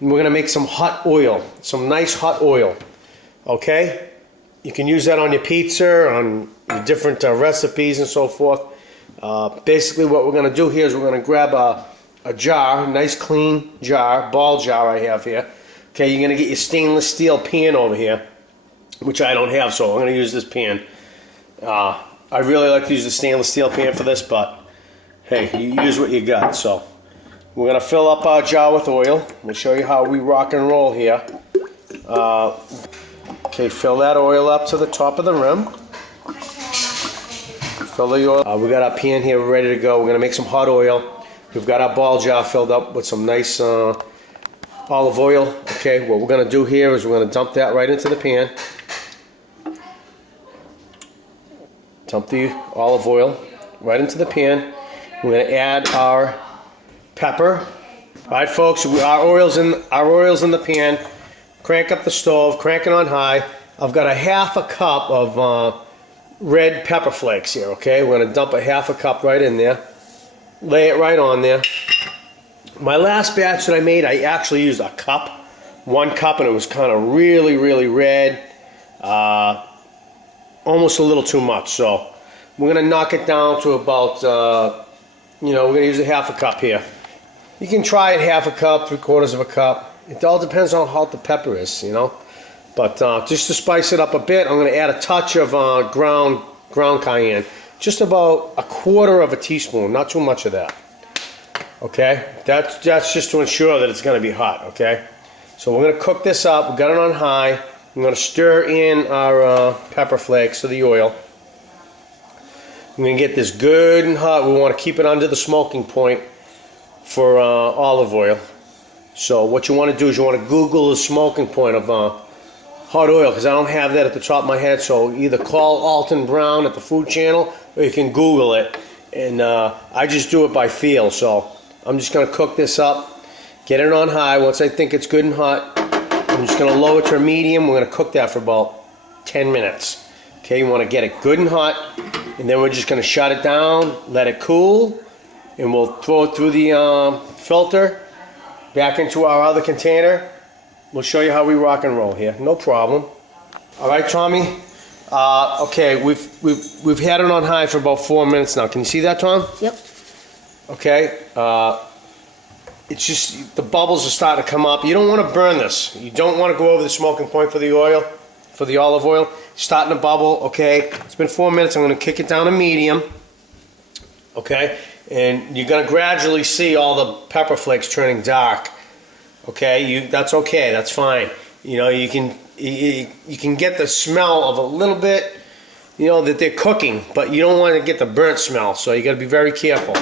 and we're gonna make some hot oil, some nice hot oil, okay? You can use that on your pizza, on your different recipes and so forth. Basically what we're gonna do here is we're gonna grab a jar, a nice clean jar, ball jar I have here. Okay, you're gonna get your stainless steel pan over here, which I don't have, so I'm gonna use this pan. I really like to use the stainless steel pan for this, but hey, you use what you got. So we're gonna fill up our jar with oil. We'll show you how we rock and roll here. Okay, fill that oil up to the top of the rim. Fill the oil. We got our pan here ready to go. We're gonna make some hot oil. We've got our ball jar filled up with some nice olive oil. Okay, what we're gonna do here is we're gonna dump that right into the pan. Dump the olive oil right into the pan. We're gonna add our pepper. All right, folks, our oil's in the pan. Crank up the stove, crank it on high. I've got a half a cup of red pepper flakes here. Okay, we're gonna dump a half a cup right in there. Lay it right on there. My last batch that I made, I actually used a cup, 1 cup, and it was kind of really red. Almost a little too much, so we're gonna knock it down to about, we're gonna use a half a cup here. You can try it half a cup, 3/4 of a cup. It all depends on how hot the pepper is, But just to spice it up a bit, I'm gonna add a touch of ground cayenne, just about 1/4 of a teaspoon, not too much of that. Okay, that's just to ensure that it's gonna be hot. Okay, so we're gonna cook this up. We got it on high. I'm going to stir in our pepper flakes to the oil. I'm going to get this good and hot. We want to keep it under the smoking point for olive oil. So what you want to do is you want to Google the smoking point of hot oil, because I don't have that at the top of my head. So either call Alton Brown at the Food Channel, or you can Google it. And I just do it by feel. So I'm just going to cook this up, get it on high. Once I think it's good and hot, I'm just going to lower it to medium. We're going to cook that for about 10 minutes. Okay, you want to get it good and hot, and then we're just going to shut it down, let it cool, and we'll throw it through the filter back into our other container. We'll show you how we rock and roll here. No problem. All right, Tommy. Okay, we've had it on high for about 4 minutes now. Can you see that, Tom? Yep. Okay. It's just the bubbles are starting to come up. You don't want to burn this. You don't want to go over the smoking point for the oil, for the olive oil. It's starting to bubble. Okay, it's been 4 minutes. I'm going to kick it down to medium. Okay, and you're going to gradually see all the pepper flakes turning dark. Okay, that's okay. That's fine. You can get the smell of a little bit, that they're cooking, but you don't want to get the burnt smell. So you got to be very careful.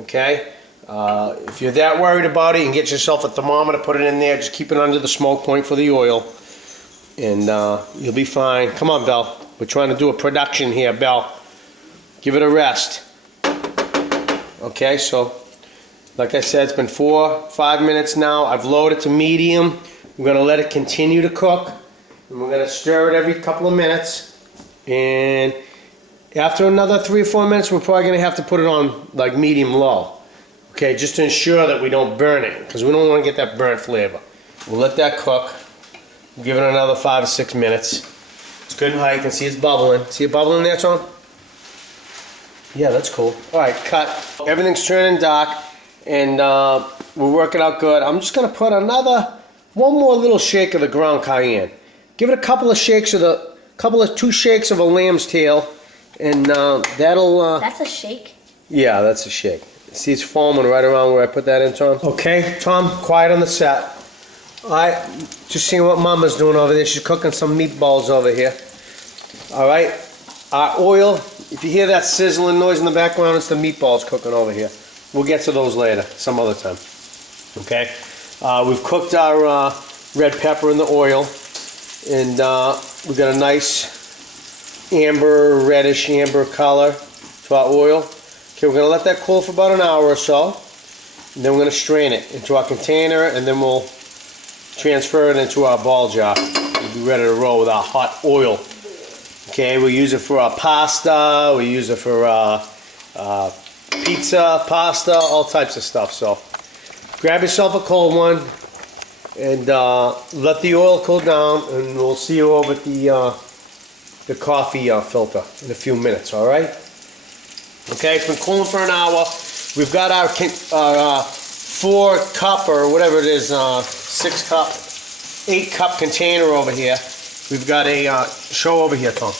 Okay. If you're that worried about it, you can get yourself a thermometer, put it in there, just keep it under the smoke point for the oil, and you'll be fine. Come on, Belle. We're trying to do a production here, Belle. Give it a rest. Okay, so like I said, it's been 4-5 minutes now. I've lowered it to medium. We're going to let it continue to cook, and we're going to stir it every couple of minutes, and after another 3 or 4 minutes, we're probably going to have to put it on like medium-low. Okay, just to ensure that we don't burn it, because we don't want to get that burnt flavor. We'll let that cook. We'll give it another 5 or 6 minutes. It's good and high. You can see it's bubbling. See it bubbling there, Tom? Yeah, that's cool. All right, cut. Everything's turning dark, and we're working out good. I'm just going to put one more little shake of the ground cayenne. Give it a couple of shakes of 2 shakes of a lamb's tail, and that'll... That's a shake? Yeah, that's a shake. See, it's foaming right around where I put that in, Tom. Okay, Tom, quiet on the set. All right, just seeing what Mama's doing over there. She's cooking some meatballs over here. All right, our oil, if you hear that sizzling noise in the background, it's the meatballs cooking over here. We'll get to those later, some other time. Okay, we've cooked our red pepper in the oil, and we've got a nice reddish amber color to our oil. Okay, we're going to let that cool for about an hour or so, and then we're going to strain it into our container, and then we'll transfer it into our ball jar. We'll be ready to roll with our hot oil. Okay, we use it for our pasta, we use it for pizza, pasta, all types of stuff. So grab yourself a cold one, and let the oil cool down, and we'll see you over at the coffee filter in a few minutes, all right? Okay, it's been cooling for an hour. We've got our 4-cup or whatever it is, 6-cup, 8-cup container over here. We've got a, show over here, Tom.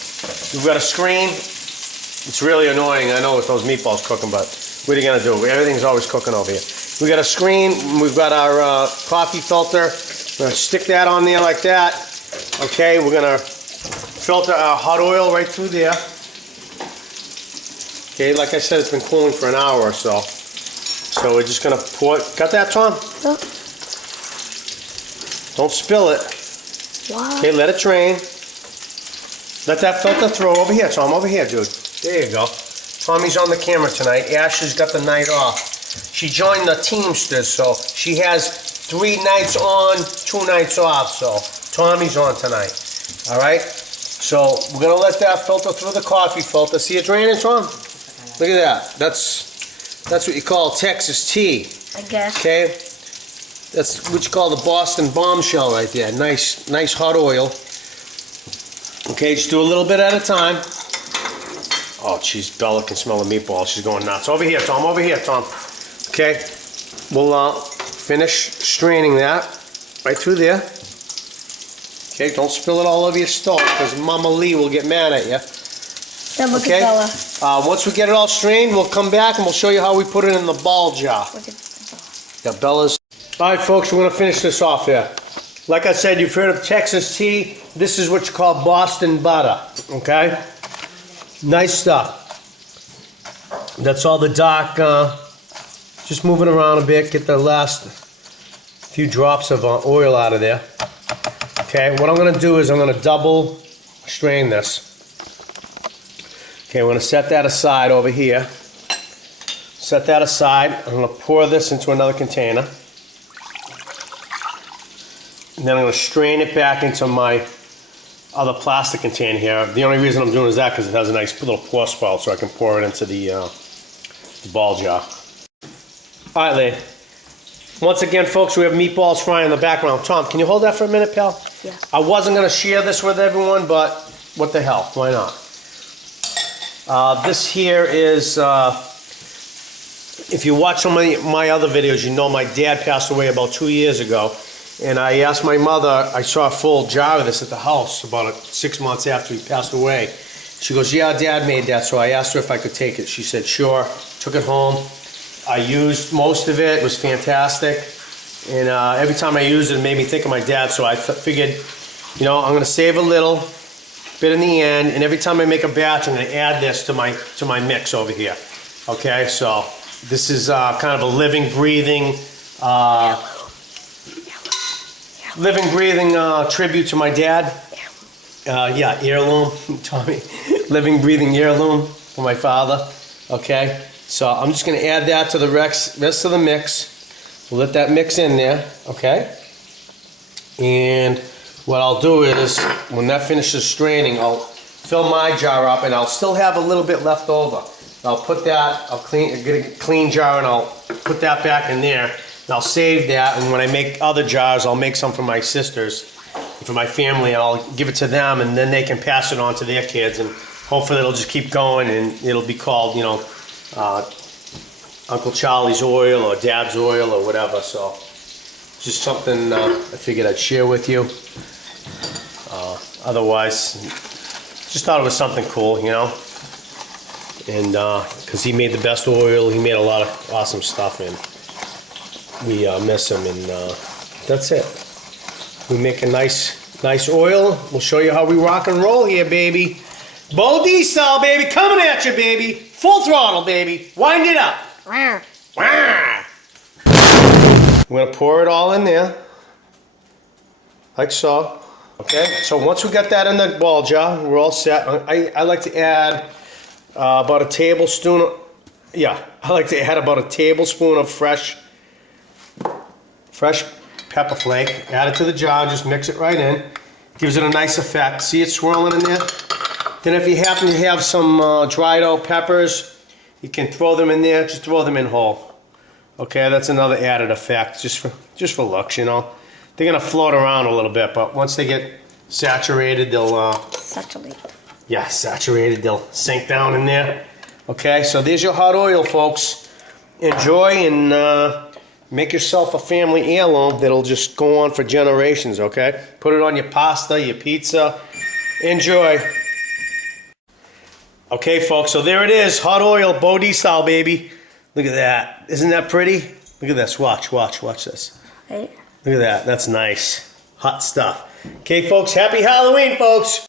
We've got a screen. It's really annoying, I know, with those meatballs cooking, but what are you gonna do? Everything's always cooking over here. We got a screen, we've got our coffee filter. We're gonna stick that on there like that. Okay, we're gonna filter our hot oil right through there. Okay, like I said, it's been cooling for an hour or so. So we're just gonna pour it. Got that, Tom? No. Don't spill it. Wow. Okay, let it drain. Let that filter through. Over here, Tom, over here, dude. There you go. Tommy's on the camera tonight. Ashley's got the night off. She joined the Teamsters, so she has 3 nights on, 2 nights off, so Tommy's on tonight. All right? So we're gonna let that filter through the coffee filter. See it draining, Tom? Look at that. That's what you call Texas tea. I guess. Okay? That's what you call the Boston bombshell right there. Nice hot oil. Okay, just do a little bit at a time. Oh, geez, Bella can smell the meatball. She's going nuts. Over here, Tom. Over here, Tom. Okay, we'll finish straining that right through there. Okay, don't spill it all over your stove because Mama Lee will get mad at you. Then look Okay. at Bella. Once we get it all strained, we'll come back and we'll show you how we put it in the ball jar. Look at Yeah, Bella's. All right, folks, we're gonna finish this off here. Like I said, you've heard of Texas tea. This is what you call Boston butter, okay? Nice stuff. That's all the dark, just moving around a bit, get the last few drops of oil out of there. Okay, what I'm gonna do is I'm gonna double strain this. Okay, we're gonna set that aside over here. Set that aside. I'm gonna pour this into another container. And then I'm going to strain it back into my other plastic container here. The only reason I'm doing is that because it has a nice little pour spout, so I can pour it into the ball jar. All right, Lee. Once again, folks, we have meatballs frying in the background. Tom, can you hold that for a minute, pal? Yeah. I wasn't going to share this with everyone, but what the hell? Why not? This here is, if you watch some of my other videos, you know my dad passed away about 2 years ago. And I asked my mother, I saw a full jar of this at the house about 6 months after he passed away. She goes, yeah, Dad made that, so I asked her if I could take it. She said, sure. Took it home. I used most of it. It was fantastic. And every time I used it, it made me think of my dad, so I figured, you know, I'm going to save a little bit in the end, and every time I make a batch, I'm going to add this to my mix over here. Okay, so this is kind of a living, breathing tribute to my dad. Yeah, heirloom, Tommy. Living, breathing heirloom for my father. Okay, so I'm just going to add that to the rest of the mix. We'll let that mix in there, okay? And what I'll do is, when that finishes straining, I'll fill my jar up, and I'll still have a little bit left over. I'll put that, get a clean jar, and I'll put that back in there. And I'll save that, and when I make other jars, I'll make some for my sisters, for my family, and I'll give it to them, and then they can pass it on to their kids, and hopefully it'll just keep going, and it'll be called, you know, Uncle Charlie's oil or Dad's oil or whatever. So just something I figured I'd share with you. Otherwise, just thought it was something cool, you know, and because he made the best oil, he made a lot of awesome stuff, and we miss him, and that's it. We make a nice oil. We'll show you how we rock and roll here, baby. Bo diesel, baby, coming at you, baby. Full throttle, baby. Wind it up. We're gonna pour it all in there, like so. Okay, so once we got that in the ball jar, we're all set. I like to add about a tablespoon. I like to add about a tablespoon of fresh pepper flake. Add it to the jar, just mix it right in. Gives it a nice effect. See it swirling in there? Then if you happen to have some dried out peppers, you can throw them in there. Just throw them in whole. Okay, that's another added effect, just for looks, you know. they're gonna float around a little bit, but once they get saturated, they'll Saturated. yeah, saturated, they'll sink down in there. Okay, so there's your hot oil, folks. Enjoy and make yourself a family heirloom that'll just go on for generations, okay? Put it on your pasta, your pizza. Enjoy. Okay, folks, so there it is. Hot oil, Bodhi style, baby. Look at that. Isn't that pretty? Look at this. Watch this. Right? Look at that. That's nice. Hot stuff. Okay, folks, happy Halloween, folks.